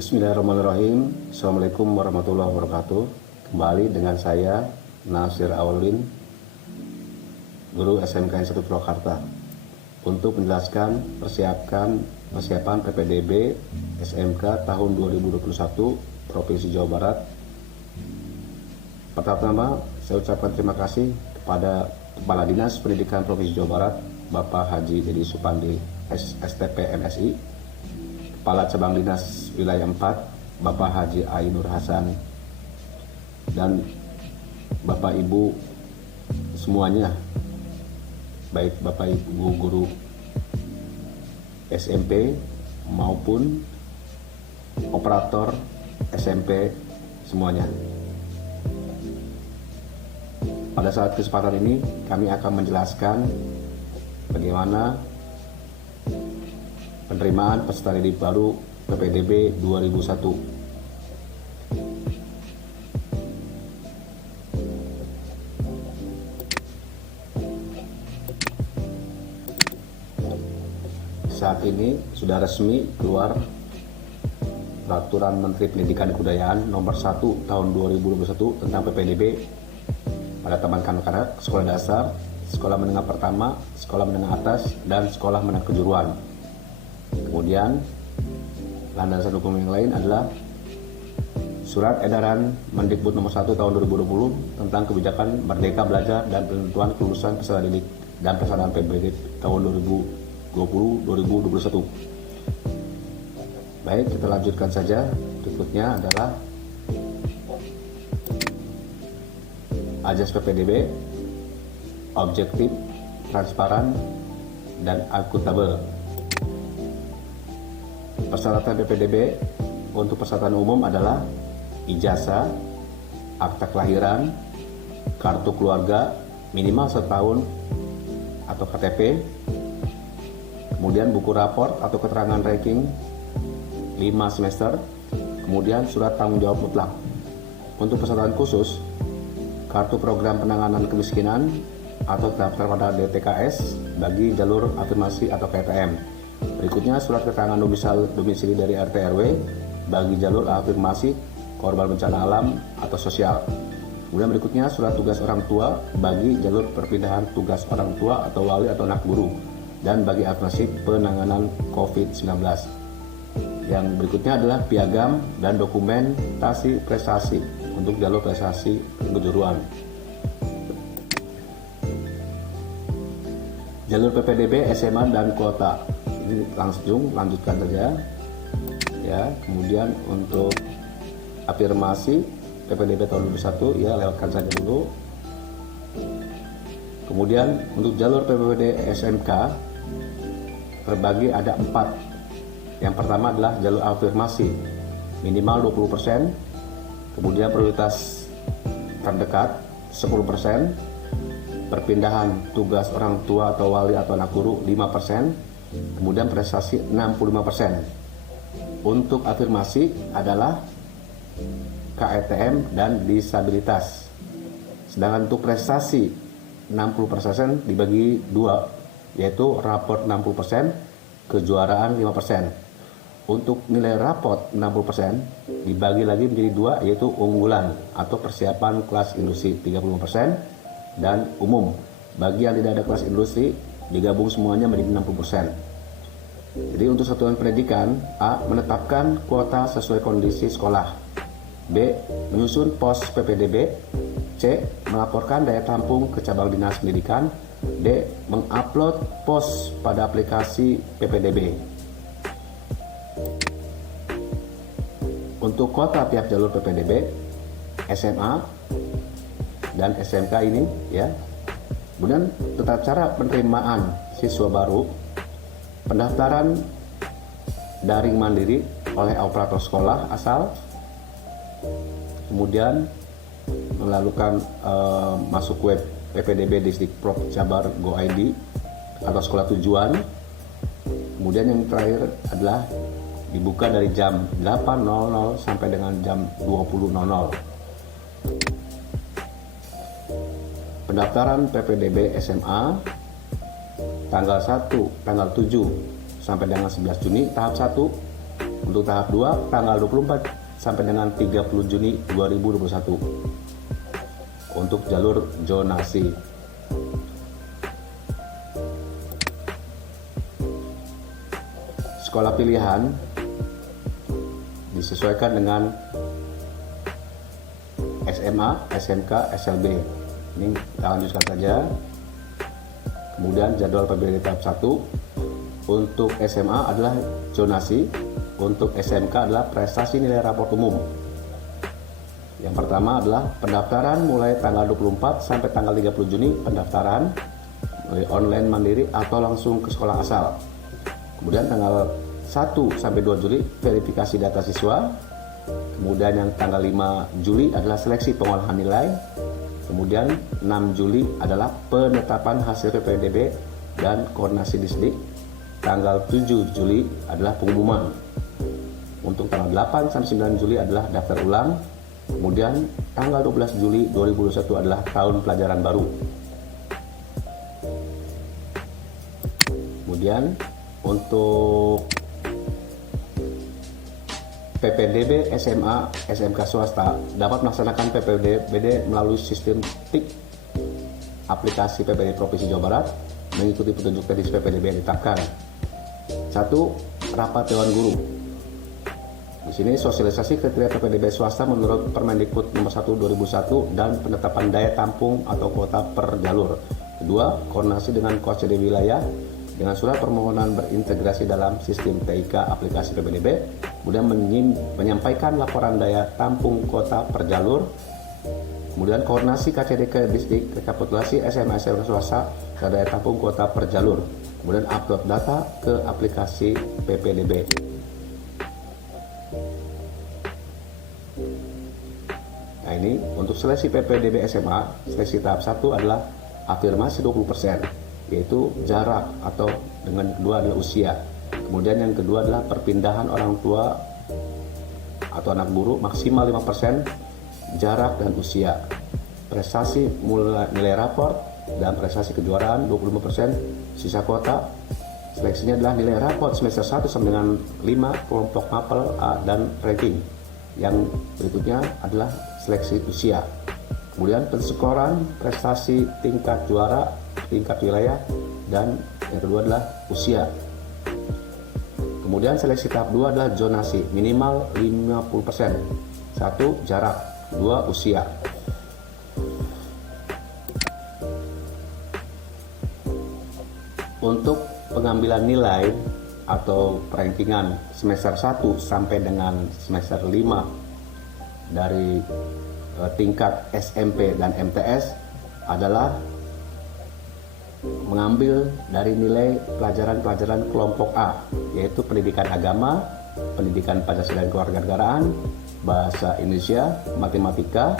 Bismillahirrahmanirrahim. Assalamualaikum warahmatullahi wabarakatuh. Kembali dengan saya Nasir Awaludin, guru SMK 1 Purwakarta, untuk menjelaskan persiapan PPDB SMK tahun 2021 Provinsi Jawa Barat. Pertama, saya ucapkan terima kasih kepada Kepala Dinas Pendidikan Provinsi Jawa Barat, Bapak Haji Dedi Supandi, STP MSI, Kepala Cabang Dinas Wilayah 4, Bapak Haji Ainur Hasan, dan Bapak Ibu semuanya, baik Bapak Ibu guru SMP maupun operator SMP semuanya. Pada saat kesempatan ini kami akan menjelaskan bagaimana penerimaan peserta didik baru PPDB 2001. Saat ini sudah resmi keluar Peraturan Menteri Pendidikan dan Kebudayaan Nomor 1 Tahun 2021 tentang PPDB pada taman kanak-kanak, sekolah dasar, sekolah menengah pertama, sekolah menengah atas, dan sekolah menengah kejuruan. Kemudian landasan hukum yang lain adalah Surat Edaran Mendikbud Nomor 1 Tahun 2020 tentang kebijakan Merdeka Belajar dan penentuan kelulusan peserta didik dan pelaksanaan PPDB tahun 2020-2021. Baik, kita lanjutkan saja. Berikutnya adalah Ajas PPDB, objektif, transparan, dan akuntabel. Persyaratan PPDB untuk persyaratan umum adalah ijazah, akta kelahiran, kartu keluarga minimal setahun atau KTP, kemudian buku raport atau keterangan ranking 5 semester, kemudian surat tanggung jawab mutlak. Untuk persyaratan khusus, kartu program penanganan kemiskinan atau daftar pada DTKS bagi jalur afirmasi atau KTM. Berikutnya surat keterangan domisili dari RT RW bagi jalur afirmasi korban bencana alam atau sosial. Kemudian berikutnya surat tugas orang tua bagi jalur perpindahan tugas orang tua atau wali atau anak guru dan bagi afirmasi penanganan COVID-19. Yang berikutnya adalah piagam dan dokumentasi prestasi untuk jalur prestasi kejuruan. Jalur PPDB SMA dan kuota. Ini langsung lanjutkan saja. Ya, kemudian untuk afirmasi PPDB tahun 2021 ya lewatkan saja dulu. Kemudian untuk jalur PPDB SMK terbagi ada 4. Yang pertama adalah jalur afirmasi minimal 20%, kemudian prioritas terdekat 10%, perpindahan tugas orang tua atau wali atau anak guru 5%, kemudian prestasi 65%. Untuk afirmasi adalah KETM dan disabilitas. Sedangkan untuk prestasi 60% dibagi 2, yaitu raport 60%, kejuaraan 5%. Untuk nilai raport 60% dibagi lagi menjadi 2, yaitu unggulan atau persiapan kelas industri 35% dan umum. Bagi yang tidak ada kelas industri digabung semuanya menjadi 60%. Jadi untuk satuan pendidikan, A. menetapkan kuota sesuai kondisi sekolah, B. menyusun pos PPDB, C. melaporkan daya tampung ke cabang dinas pendidikan, D. mengupload pos pada aplikasi PPDB. Untuk kuota pihak jalur PPDB SMA dan SMK ini ya. Kemudian tata cara penerimaan siswa baru, pendaftaran daring mandiri oleh operator sekolah asal, kemudian melakukan masuk web PPDB Disdikprop Jabar Go.id atau sekolah tujuan. Kemudian yang terakhir adalah dibuka dari jam 8.00 sampai dengan jam 20.00. Pendaftaran PPDB SMA tanggal 7 sampai dengan 11 Juni tahap 1, Untuk tahap 2 tanggal 24 sampai dengan 30 Juni 2021 untuk jalur zonasi. Sekolah pilihan disesuaikan dengan SMA, SMK, SLB. Ini kita lanjutkan saja. Kemudian jadwal PBD tahap 1 untuk SMA adalah zonasi, untuk SMK adalah prestasi nilai raport umum. Yang pertama adalah pendaftaran mulai tanggal 24 sampai tanggal 30 Juni, pendaftaran mulai online mandiri atau langsung ke sekolah asal. Kemudian tanggal 1 sampai 2 Juli verifikasi data siswa. Kemudian yang tanggal 5 Juli adalah seleksi pengolahan nilai. Kemudian 6 Juli adalah penetapan hasil PPDB dan koordinasi Disdik. Tanggal 7 Juli adalah pengumuman. Untuk tanggal 8 sampai 9 Juli adalah daftar ulang. Kemudian tanggal 12 Juli 2021 adalah tahun pelajaran baru. Kemudian untuk PPDB SMA, SMK swasta dapat melaksanakan PPDB melalui sistem TIK aplikasi PPDB Provinsi Jawa Barat mengikuti petunjuk teknis PPDB yang ditetapkan. 1. Rapat Dewan Guru. Di sini sosialisasi kriteria PPDB swasta menurut Permendikbud nomor 1 2001 dan penetapan daya tampung atau kuota per jalur. Kedua, koordinasi dengan Koordinasi wilayah dengan surat permohonan berintegrasi dalam sistem TIK aplikasi PPDB, kemudian menyampaikan laporan daya tampung kuota per jalur, kemudian koordinasi KCD ke Disdik, rekapitulasi SMA SMK swasta ke daya tampung kuota per jalur, kemudian upload data ke aplikasi PPDB. Nah ini untuk seleksi PPDB SMA, seleksi tahap 1 adalah afirmasi 20%, yaitu jarak atau dengan kedua adalah usia. Kemudian yang kedua adalah perpindahan orang tua atau anak buruh maksimal 5%, jarak dan usia. Prestasi nilai raport dan prestasi kejuaraan 25%, sisa kuota. Seleksinya adalah nilai raport semester 1 sampai dengan 5 kelompok mapel A dan ranking. Yang berikutnya adalah seleksi usia. Kemudian penskoran prestasi tingkat juara, tingkat wilayah, dan yang kedua adalah usia. Kemudian seleksi tahap 2 adalah zonasi, minimal 50%. 1. Jarak. 2. Usia. Untuk pengambilan nilai atau rankingan semester 1 sampai dengan semester 5 dari tingkat SMP dan MTS adalah mengambil dari nilai pelajaran-pelajaran kelompok A, yaitu pendidikan agama, pendidikan Pancasila dan Kewarganegaraan, bahasa Indonesia, matematika,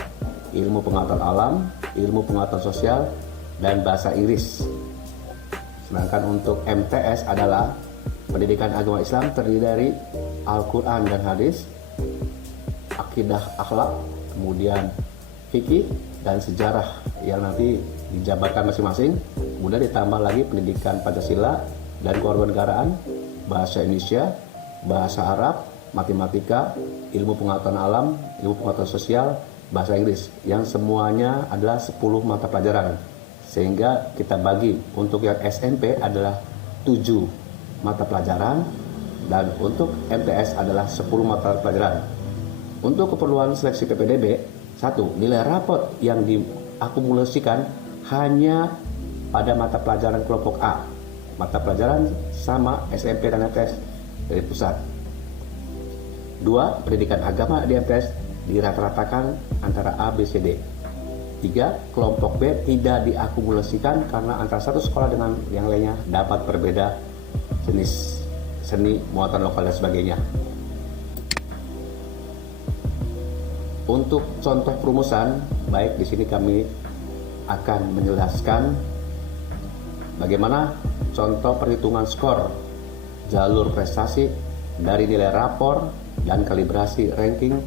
ilmu pengetahuan alam, ilmu pengetahuan sosial, dan bahasa Inggris. Sedangkan untuk MTS adalah pendidikan agama Islam terdiri dari Al-Quran dan Hadis, akidah akhlak, kemudian fikih dan sejarah yang nanti dijabarkan masing-masing. Kemudian ditambah lagi pendidikan Pancasila dan Kewarganegaraan, bahasa Indonesia, bahasa Arab, matematika, ilmu pengetahuan alam, ilmu pengetahuan sosial, bahasa Inggris, yang semuanya adalah 10 mata pelajaran. Sehingga kita bagi untuk yang SMP adalah 7 mata pelajaran dan untuk MTS adalah 10 mata pelajaran. Untuk keperluan seleksi PPDB, 1. Nilai raport yang diakumulasikan hanya pada mata pelajaran kelompok A. Mata pelajaran sama SMP dan MTS dari pusat. 2. Pendidikan agama di MTS dirata-ratakan antara A, B, C, D. 3. Kelompok B tidak diakumulasikan karena antara satu sekolah dengan yang lainnya dapat berbeda jenis seni, muatan lokal dan sebagainya. Untuk contoh perumusan, baik di sini kami akan menjelaskan bagaimana contoh perhitungan skor jalur prestasi dari nilai rapor dan kalibrasi ranking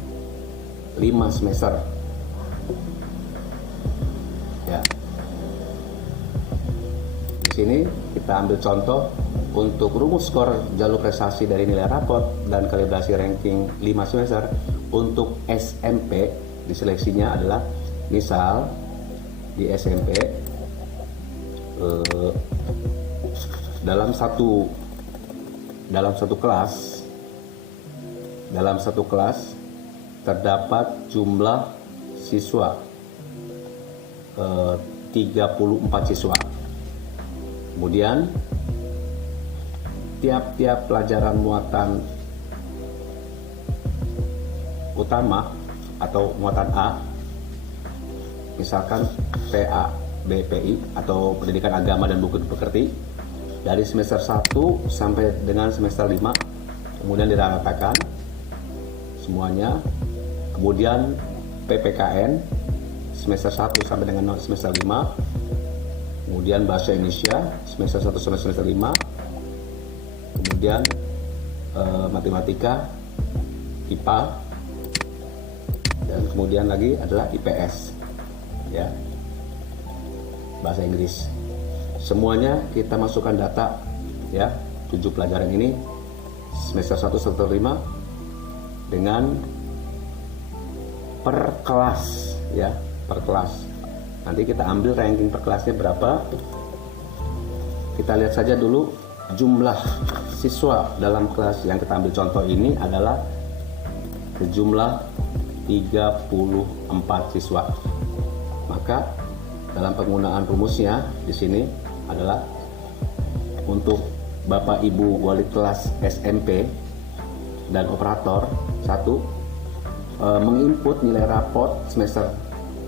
5 semester. Ya. Di sini kita ambil contoh untuk rumus skor jalur prestasi dari nilai raport dan kalibrasi ranking 5 semester untuk SMP diseleksinya adalah, misal di SMP dalam satu kelas terdapat jumlah siswa 34 siswa. Kemudian tiap-tiap pelajaran muatan utama atau muatan A, misalkan PA, BPI atau Pendidikan Agama dan Buku Pekerti, dari semester 1 sampai dengan semester 5, kemudian diratakan semuanya. Kemudian PPKN semester 1 sampai dengan semester 5, kemudian Bahasa Indonesia semester 1 sampai semester 5, kemudian Matematika, IPA, dan kemudian lagi adalah IPS, ya, Bahasa Inggris. Semuanya kita masukkan data, ya, 7 pelajaran ini semester 1 semester 5 dengan per kelas, ya, per kelas. Nanti kita ambil ranking per kelasnya berapa. Kita lihat saja dulu jumlah siswa dalam kelas yang kita ambil contoh ini adalah sejumlah 34 siswa. Maka dalam penggunaan rumusnya di sini adalah untuk Bapak Ibu wali kelas SMP dan operator 1 menginput nilai raport semester,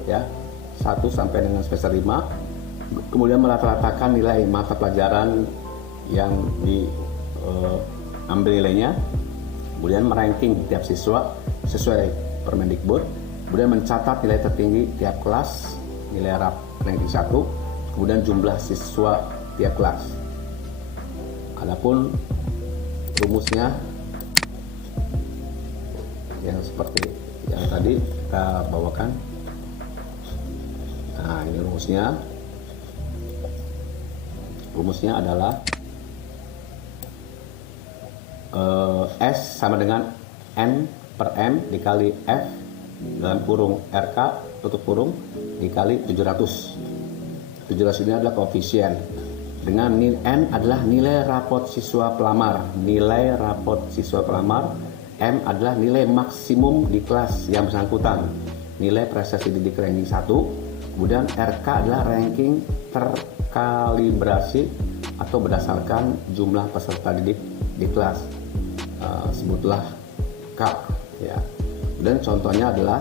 ya, 1 sampai dengan semester 5, kemudian merata-ratakan nilai mata pelajaran yang diambil nilainya, kemudian meranking tiap siswa sesuai Permendikbud, kemudian mencatat nilai tertinggi tiap kelas, nilai ranking 1, kemudian jumlah siswa tiap kelas. Adapun rumusnya yang seperti yang tadi kita bawakan. Nah, ini rumusnya. Rumusnya adalah S sama dengan N per M dikali F dalam kurung RK tutup kurung dikali 700. 700 ini adalah koefisien. Dengan N adalah nilai raport siswa pelamar. Nilai raport siswa pelamar. M adalah nilai maksimum di kelas yang bersangkutan. Nilai prestasi didik ranking 1. Kemudian RK adalah ranking terkalibrasi atau berdasarkan jumlah peserta didik di kelas. Sebutlah K, ya. Dan contohnya adalah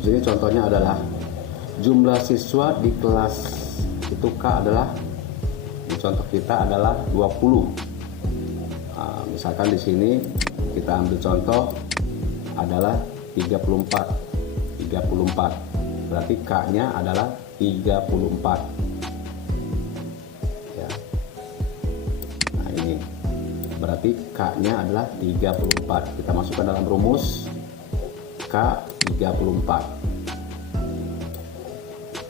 jadi contohnya adalah jumlah siswa di kelas itu K adalah, di contoh kita adalah 20. Nah, misalkan di sini kita ambil contoh adalah 34. Berarti K-nya adalah 34. Ya. Nah, ini berarti K-nya adalah 34. Kita masukkan dalam rumus K 34.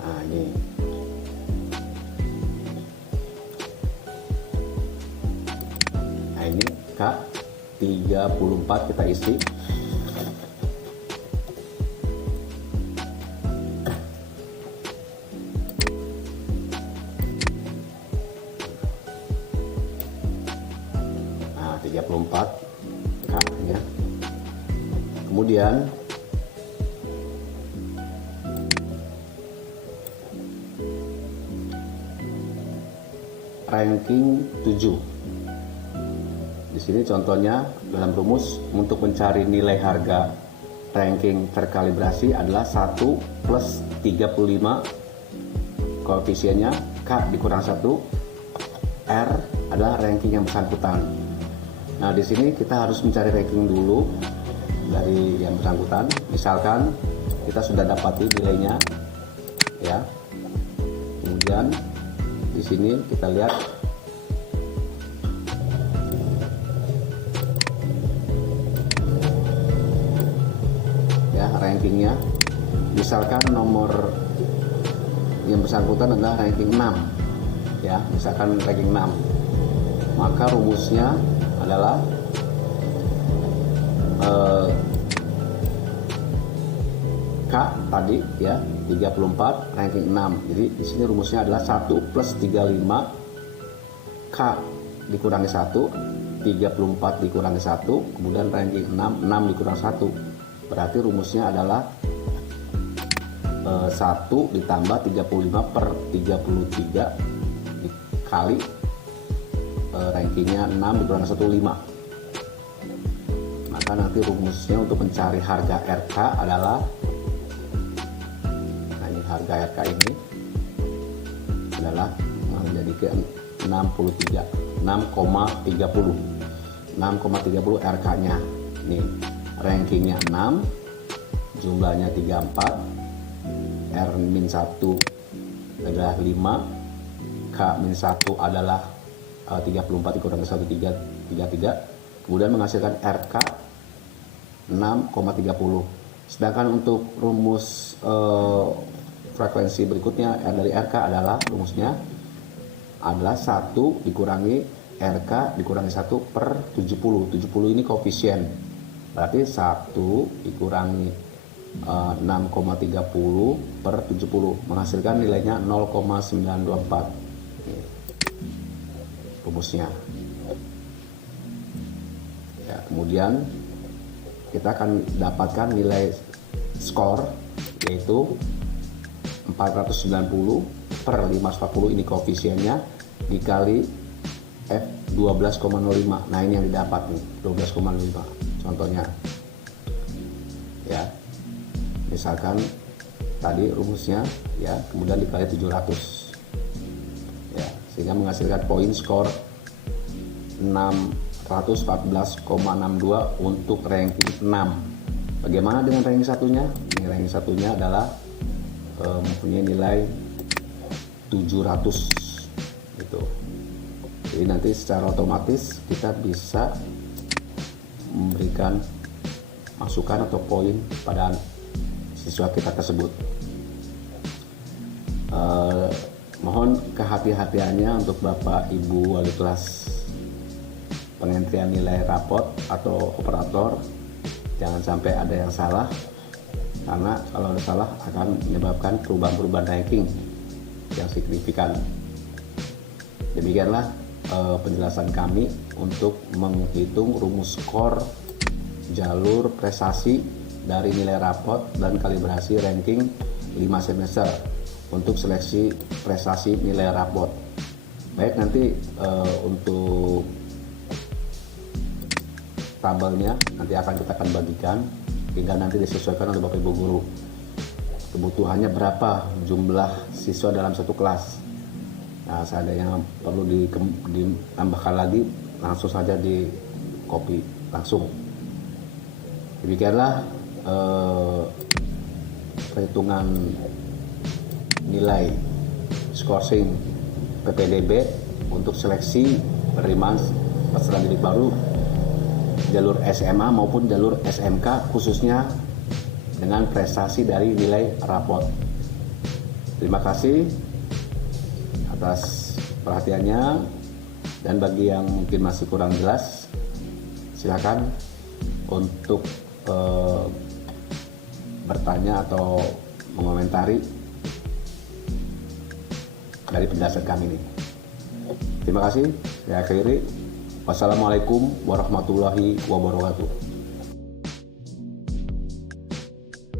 Nah, ini. Nah, ini K 34 kita isi. Nah, 34 K-nya. Kemudian ranking 7. Di sini contohnya dalam rumus untuk mencari nilai harga ranking terkalibrasi adalah 1 plus 35 koefisiennya K dikurang 1, R adalah ranking yang bersangkutan. Nah, di sini kita harus mencari ranking dulu dari yang bersangkutan. Misalkan kita sudah dapati nilainya, ya. Kemudian di sini kita lihat ya rankingnya. Misalkan nomor yang bersangkutan adalah ranking 6, ya, misalkan ranking 6, maka rumusnya adalah K tadi ya 34 ranking 6. Jadi di sini rumusnya adalah 1 plus 35 K dikurangi 1, 34 dikurangi 1, kemudian ranking 6, 6 dikurang 1. Berarti rumusnya adalah 1 ditambah 35 per 33 dikali rankingnya 6 dikurang 1, 5. Maka nanti rumusnya untuk mencari harga RK adalah, nah ini harga RK ini adalah menjadi ke 63, 6,30 RK nya. Nih rankingnya 6, jumlahnya 34, R-1 adalah 5, K-1 adalah 34 dikurangi 1, 33, kemudian menghasilkan RK 6,30. Sedangkan untuk rumus frekuensi berikutnya dari RK adalah rumusnya adalah 1 dikurangi RK dikurangi 1 per 70. 70 ini koefisien, berarti 1 dikurangi 6,30 per 70 menghasilkan nilainya 0,924 rumusnya. Ya, kemudian kita akan dapatkan nilai skor yaitu 490 per 540, ini koefisiennya, dikali F 12,05. Nah ini yang didapat nih 12,05 contohnya ya. Misalkan tadi rumusnya ya, kemudian dikali 700 ya, sehingga menghasilkan poin skor 614,62 untuk ranking 6. Bagaimana dengan ranking satunya? Ini ranking satunya adalah mempunyai nilai 700 gitu. Jadi nanti secara otomatis kita bisa memberikan masukan atau poin pada siswa kita tersebut. Mohon kehati-hatiannya untuk Bapak Ibu wali kelas pengentrian nilai rapot atau operator, jangan sampai ada yang salah, karena kalau ada salah akan menyebabkan perubahan-perubahan ranking yang signifikan. Demikianlah penjelasan kami untuk menghitung rumus skor jalur prestasi dari nilai rapot dan kalibrasi ranking 5 semester untuk seleksi prestasi nilai rapot. Baik, nanti untuk tabelnya nanti kita akan bagikan hingga nanti disesuaikan oleh Bapak Ibu guru. Kebutuhannya berapa jumlah siswa dalam satu kelas. Nah, seandainya perlu ditambahkan lagi, langsung saja di copy langsung. Demikianlah perhitungan nilai scoring PPDB untuk seleksi penerimaan peserta didik baru jalur SMA maupun jalur SMK, khususnya dengan prestasi dari nilai rapot. Terima kasih atas perhatiannya, dan bagi yang mungkin masih kurang jelas, silakan untuk bertanya atau mengomentari dari penjelasan kami ini. Terima kasih. Saya akhiri. Wassalamualaikum warahmatullahi wabarakatuh.